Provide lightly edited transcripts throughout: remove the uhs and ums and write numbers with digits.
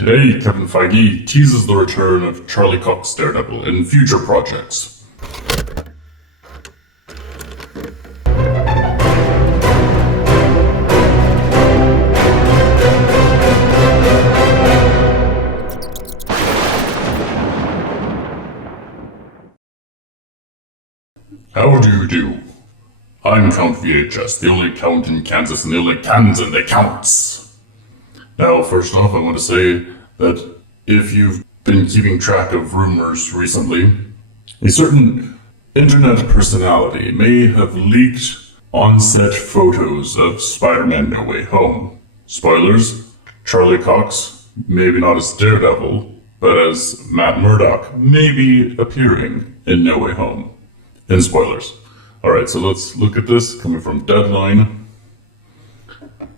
Today, Kevin Feige teases the return of Charlie Cox Daredevil in future projects. How do you do? I'm Count VHS, the only count in Kansas and the only cans and the counts. Now, first off, I want to say that if you've been keeping track of rumors recently, a certain internet personality may have leaked on-set photos of Spider-Man No Way Home. Spoilers, Charlie Cox, maybe not as Daredevil, but as Matt Murdock, may be appearing in No Way Home. In spoilers. Alright, so let's look at this coming from Deadline.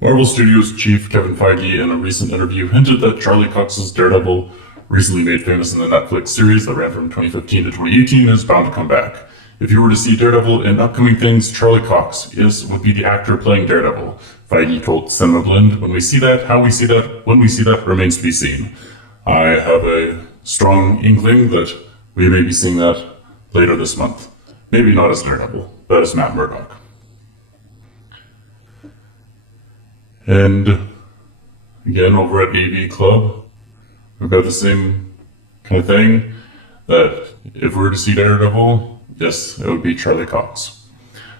Marvel Studios chief Kevin Feige in a recent interview hinted that Charlie Cox's Daredevil, recently made famous in the Netflix series that ran from 2015 to 2018, is bound to come back. If you were to see Daredevil in upcoming things, Charlie Cox would be the actor playing Daredevil. Feige told Cinema Blend, when we see that, how we see that, when we see that remains to be seen. I have a strong inkling that we may be seeing that later this month. Maybe not as Daredevil, but as Matt Murdock. And again, over at AV Club, we've got the same kind of thing, that if we were to see Daredevil, yes, it would be Charlie Cox.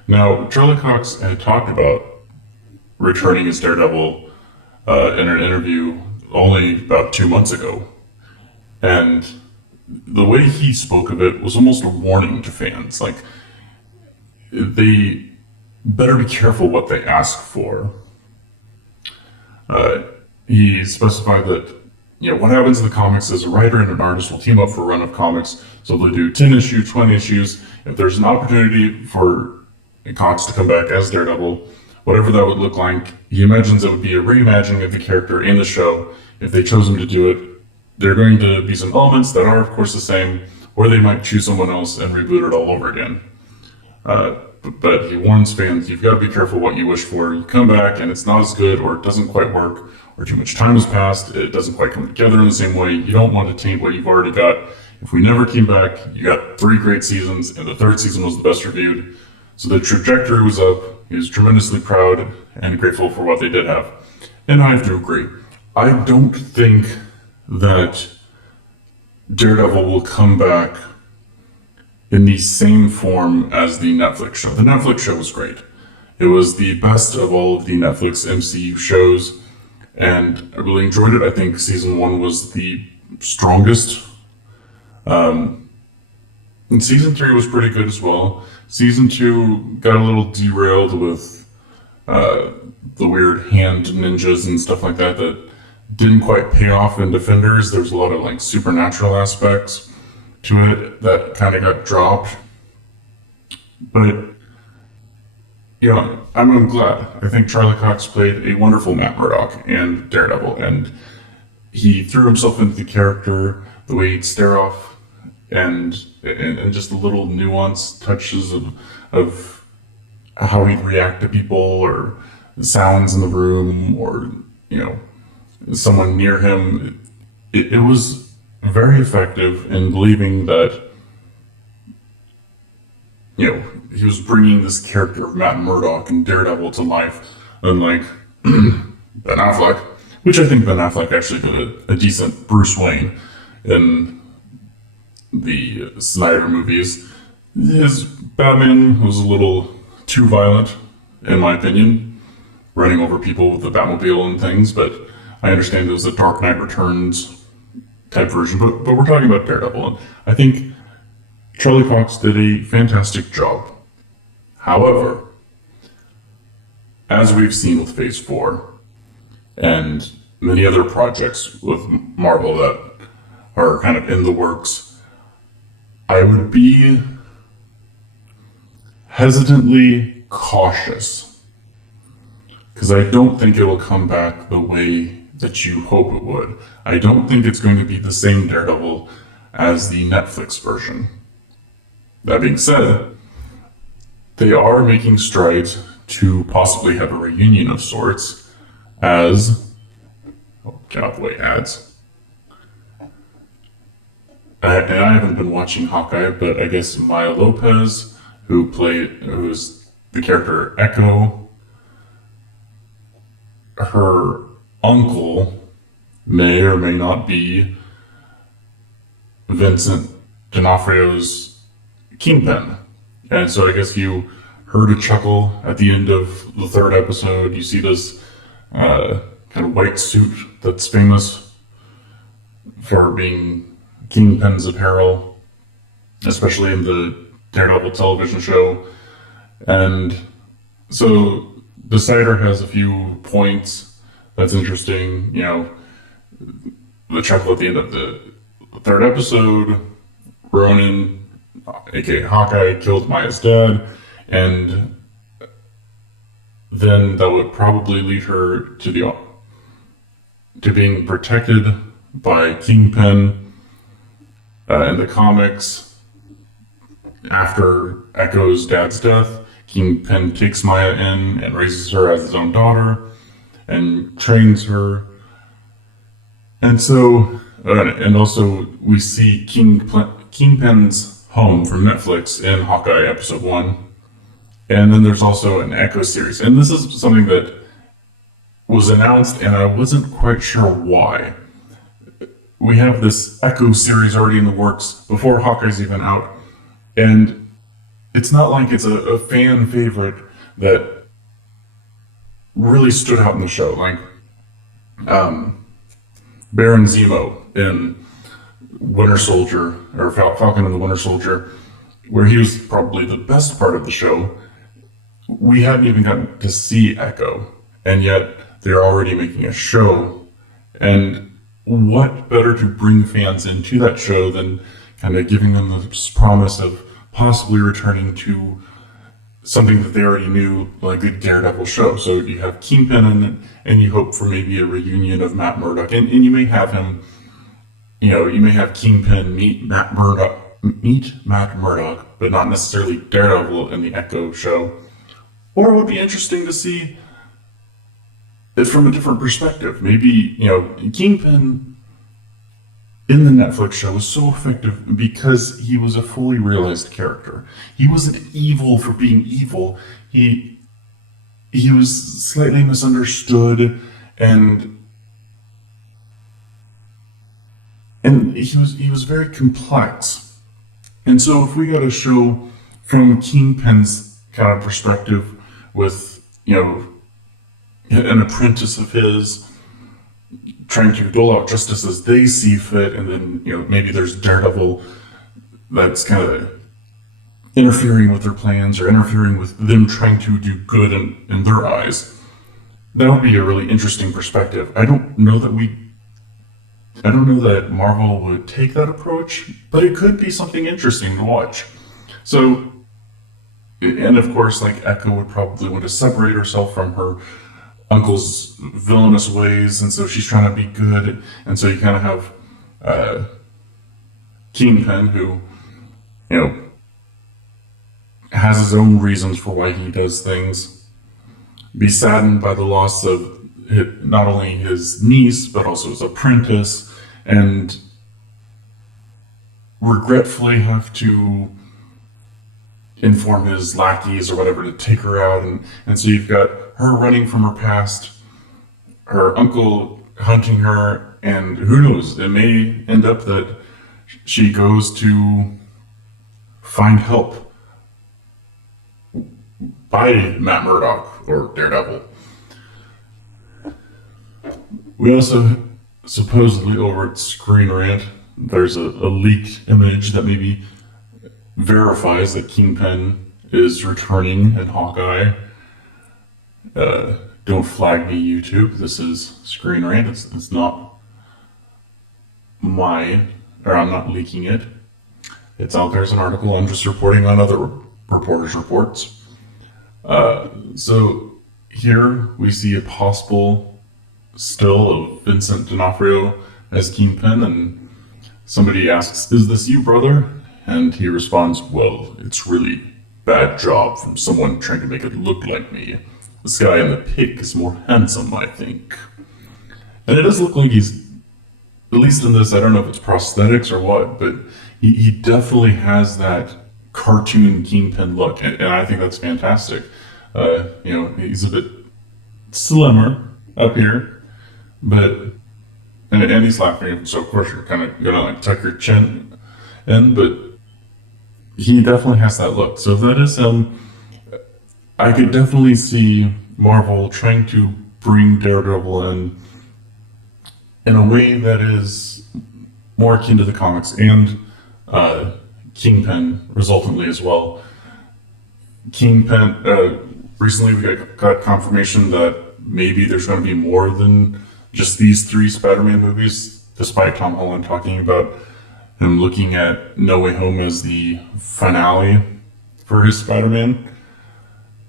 Now, Charlie Cox had talked about returning as Daredevil in an interview only about 2 months ago. And the way he spoke of it was almost a warning to fans. Like, they better be careful what they ask for. He specified that, what happens in the comics is a writer and an artist will team up for a run of comics. So they'll do 10 issues, 20 issues. If there's an opportunity for Cox to come back as Daredevil, whatever that would look like, he imagines it would be a reimagining of the character in the show. If they chose him to do it, there are going to be some elements that are, of course, the same, or they might choose someone else and reboot it all over again. But he warns fans, you've got to be careful what you wish for. You come back and it's not as good, or it doesn't quite work, or too much time has passed, it doesn't quite come together in the same way. You don't want to taint what you've already got. If we never came back, you got 3 great seasons, and the 3rd season was the best reviewed. So the trajectory was up. He was tremendously proud and grateful for what they did have. And I have to agree. I don't think that Daredevil will come back in the same form as the Netflix show. The Netflix show was great. It was the best of all of the Netflix MCU shows, and I really enjoyed it. I think season 1 was the strongest. And season 3 was pretty good as well. Season 2 got a little derailed with the weird hand ninjas and stuff like that didn't quite pay off in Defenders. There was a lot of supernatural aspects to it that kind of got dropped. But, I'm glad. I think Charlie Cox played a wonderful Matt Murdock and Daredevil, and he threw himself into the character, the way he'd stare off, and just the little nuanced touches of how he'd react to people, or the sounds in the room, or, someone near him. It was very effective in believing that, he was bringing this character of Matt Murdock and Daredevil to life, unlike Ben Affleck, which I think Ben Affleck actually did a decent Bruce Wayne in the Snyder movies. His Batman was a little too violent, in my opinion, running over people with the Batmobile and things, but I understand it was a Dark Knight Returns type version, but we're talking about Daredevil, and I think Charlie Cox did a fantastic job. However, as we've seen with Phase 4 and many other projects with Marvel that are kind of in the works, I would be hesitantly cautious, because I don't think it will come back the way that you hope it would. I don't think it's going to be the same Daredevil as the Netflix version. That being said, they are making strides to possibly have a reunion of sorts as, ads, and I haven't been watching Hawkeye, but I guess Maya Lopez, who's the character Echo, her uncle may or may not be Vincent DOnofrio's Kingpin. And so I guess you heard a chuckle at the end of the third episode. You see this kind of white suit that's famous for being Kingpin's apparel, especially in the Daredevil television show. And so the cider has a few points that's interesting. You know, the chuckle at the end of the third episode, Ronan, aka Hawkeye, killed Maya's dad, and then that would probably lead her to being protected by Kingpin in the comics. After Echo's dad's death, Kingpin takes Maya in and raises her as his own daughter and trains her. And so, and also we see Kingpin's home from Netflix in Hawkeye episode 1. And then there's also an Echo series. And this is something that was announced and I wasn't quite sure why. We have this Echo series already in the works before Hawkeye's even out. And it's not like it's a fan favorite that really stood out in the show. Like Baron Zemo in Winter Soldier, or Falcon and the Winter Soldier, where he was probably the best part of the show. We hadn't even gotten to see Echo, and yet they're already making a show. And what better to bring fans into that show than kind of giving them this promise of possibly returning to something that they already knew, like the Daredevil show. So you have Kingpin in it, and you hope for maybe a reunion of Matt Murdock. And you may have him, you may have Kingpin meet Matt Murdock, but not necessarily Daredevil in the Echo show. Or it would be interesting to see it from a different perspective. Maybe, Kingpin in the Netflix show was so effective because he was a fully realized character. He wasn't evil for being evil. He was slightly misunderstood, and he was very complex. And so if we got a show from Kingpin's kind of perspective with, an apprentice of his trying to dole out justice as they see fit, and then, maybe there's Daredevil that's kind of interfering with their plans or interfering with them trying to do good in their eyes. That would be a really interesting perspective. I don't know that Marvel would take that approach, but it could be something interesting to watch. So, and of course, like Echo would probably want to separate herself from her uncle's villainous ways, and so she's trying to be good, and so you kind of have Kingpin, who, has his own reasons for why he does things, be saddened by the loss of not only his niece, but also his apprentice, and regretfully have to inform his lackeys or whatever to take her out, and so you've got her running from her past, her uncle hunting her, and who knows, it may end up that she goes to find help by Matt Murdock or Daredevil. We also, supposedly over at Screen Rant, there's a leaked image that maybe verifies that Kingpin is returning in Hawkeye. Don't flag me, YouTube. This is Screen Rant. It's not I'm not leaking it. It's out there as an article. I'm just reporting on other reporters' reports. So here we see a possible still of Vincent DOnofrio as Kingpin, and somebody asks, "Is this you, brother?" And he responds, "Well, it's really bad job from someone trying to make it look like me. This guy in the pig is more handsome, I think." And it does look like he's at least in this, I don't know if it's prosthetics or what, but he definitely has that cartoon Kingpin look, and I think that's fantastic. He's a bit slimmer up here, but and he's laughing, so of course you're kind of gonna like tuck your chin in, but he definitely has that look. So if that is him, I could definitely see Marvel trying to bring Daredevil in a way that is more akin to the comics, and Kingpin resultantly as well. Recently we got confirmation that maybe there's going to be more than just these 3 Spider-Man movies, despite Tom Holland talking about him looking at No Way Home as the finale for his Spider-Man.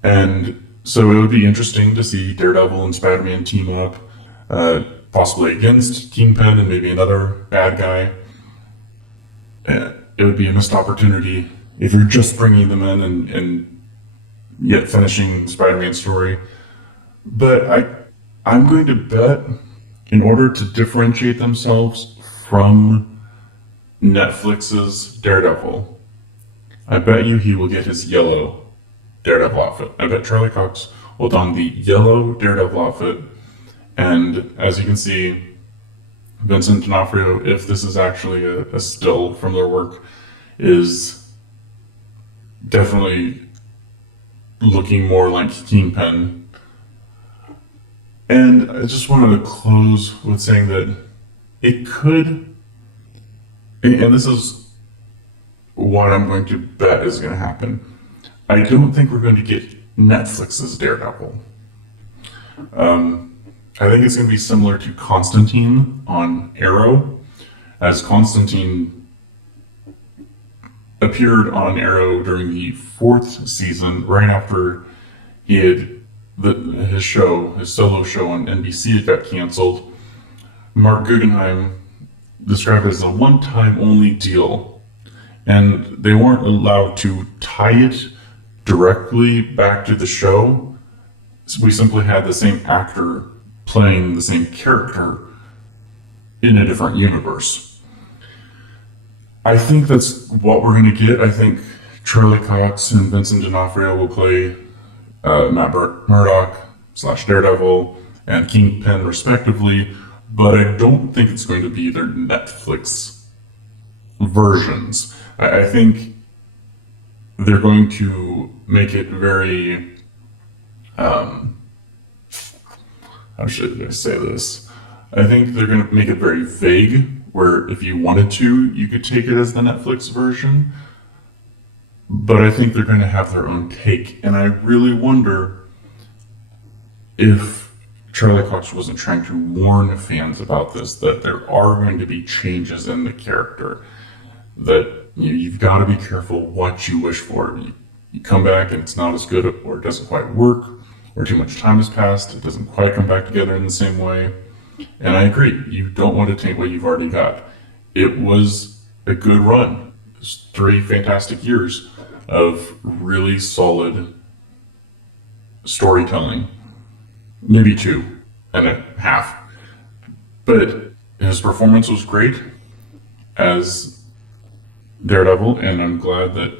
And so it would be interesting to see Daredevil and Spider-Man team up, possibly against Kingpin and maybe another bad guy. It would be a missed opportunity if you're just bringing them in and yet finishing Spider-Man's story. But I'm going to bet, in order to differentiate themselves from Netflix's Daredevil, I bet you he will get his yellow Daredevil outfit. I bet Charlie Cox will don the yellow Daredevil outfit, and as you can see, Vincent DOnofrio, if this is actually a still from their work, is definitely looking more like Kingpin. And I just wanted to close with saying that it could, and this is what I'm going to bet is going to happen. I don't think we're going to get Netflix's Daredevil. I think it's going to be similar to Constantine on Arrow, as Constantine appeared on Arrow during the 4th season, right after he had his solo show on NBC had got canceled. Mark Guggenheim described it as a one-time only deal, and they weren't allowed to tie it directly back to the show. So we simply had the same actor playing the same character in a different universe. I think that's what we're going to get. I think Charlie Cox and Vincent DOnofrio will play Matt Murdock / Daredevil and Kingpin respectively, but I don't think it's going to be their Netflix versions. I think they're going to make it very, how should I say this? I think they're going to make it very vague, where if you wanted to, you could take it as the Netflix version. But I think they're going to have their own take. And I really wonder if Charlie Cox wasn't trying to warn fans about this, that there are going to be changes in the character, that you've got to be careful what you wish for. You come back and it's not as good, or it doesn't quite work, or too much time has passed, it doesn't quite come back together in the same way. And I agree, you don't want to take what you've already got. It was a good run. It was 3 fantastic years of really solid storytelling. Maybe 2.5. But his performance was great as Daredevil, and I'm glad that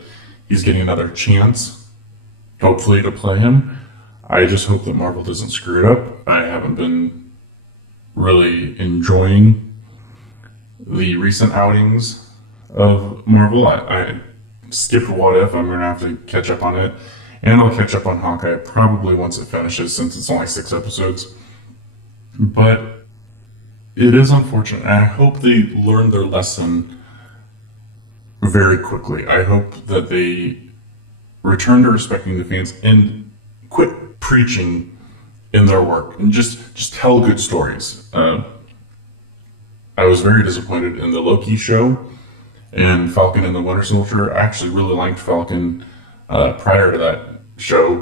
he's getting another chance, hopefully, to play him. I just hope that Marvel doesn't screw it up. I haven't been really enjoying the recent outings of Marvel. I skipped What If. I'm going to have to catch up on it. And I'll catch up on Hawkeye probably once it finishes, since it's only 6 episodes. But it is unfortunate. I hope they learn their lesson very quickly. I hope that they return to respecting the fans and quit preaching in their work and just tell good stories. I was very disappointed in the Loki show and Falcon and the Winter Soldier. I actually really liked Falcon prior to that show,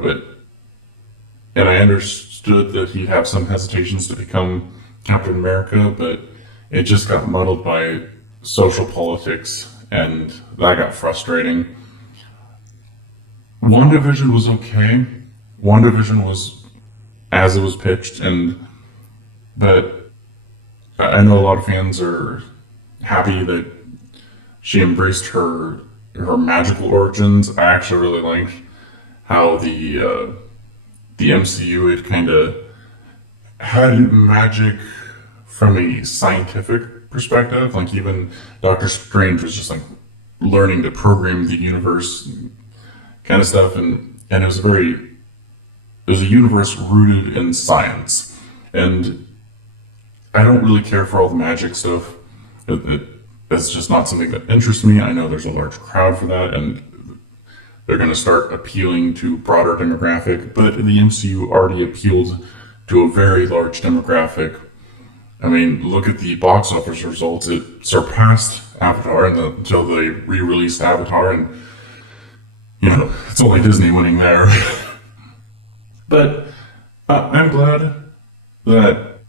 and I understood that he'd have some hesitations to become Captain America, but it just got muddled by social politics, and that got frustrating. WandaVision was okay. WandaVision was as it was pitched, but I know a lot of fans are happy that she embraced her magical origins. I actually really liked how the MCU had kind of had magic from a scientific perspective. Like even Doctor Strange was just like learning to program the universe, kind of stuff, and it was a universe rooted in science. And I don't really care for all the magic stuff. It's just not something that interests me. I know there's a large crowd for that, and they're going to start appealing to broader demographic, but the MCU already appealed to a very large demographic. I mean, look at the box office results. It surpassed Avatar until they re-released Avatar, and it's only Disney winning there. But I'm glad that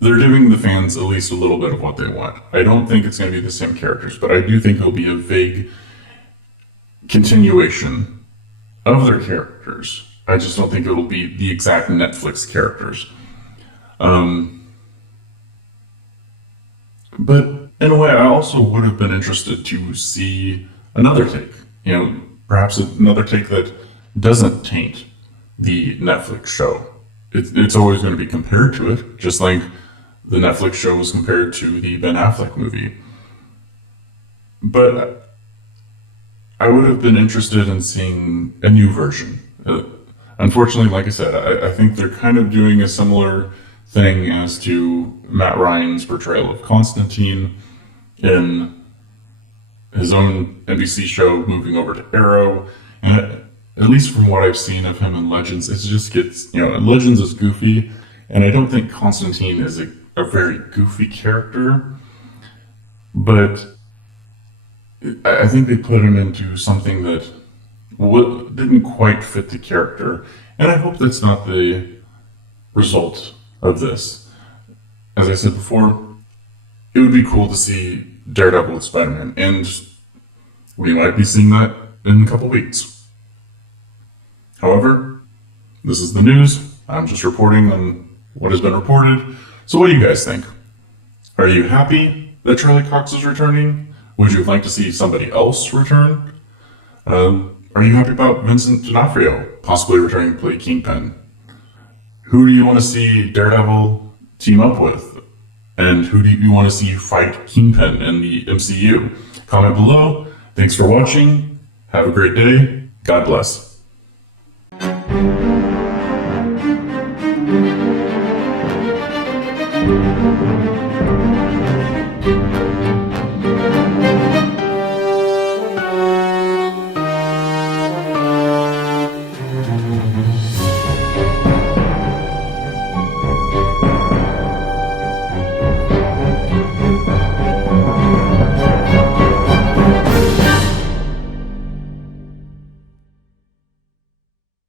they're giving the fans at least a little bit of what they want. I don't think it's going to be the same characters, but I do think it'll be a vague continuation of their characters. I just don't think it'll be the exact Netflix characters. But in a way, I also would have been interested to see another take. Perhaps another take that doesn't taint the Netflix show. It's always going to be compared to it, just like the Netflix show was compared to the Ben Affleck movie. But I would have been interested in seeing a new version. Unfortunately, like I said, I think they're kind of doing a similar thing as to Matt Ryan's portrayal of Constantine in his own NBC show moving over to Arrow. And at least from what I've seen of him in Legends, it just gets, Legends is goofy, and I don't think Constantine is a very goofy character, but I think they put him into something that didn't quite fit the character, and I hope that's not the result of this. As I said before, it would be cool to see Daredevil with Spider-Man, and we might be seeing that in a couple weeks. However, this is the news. I'm just reporting on what has been reported. So what do you guys think? Are you happy that Charlie Cox is returning? Would you like to see somebody else return? Are you happy about Vincent DOnofrio possibly returning to play Kingpin? Who do you want to see Daredevil team up with? And who do you want to see fight Kingpin in the MCU? Comment below. Thanks for watching. Have a great day. God bless.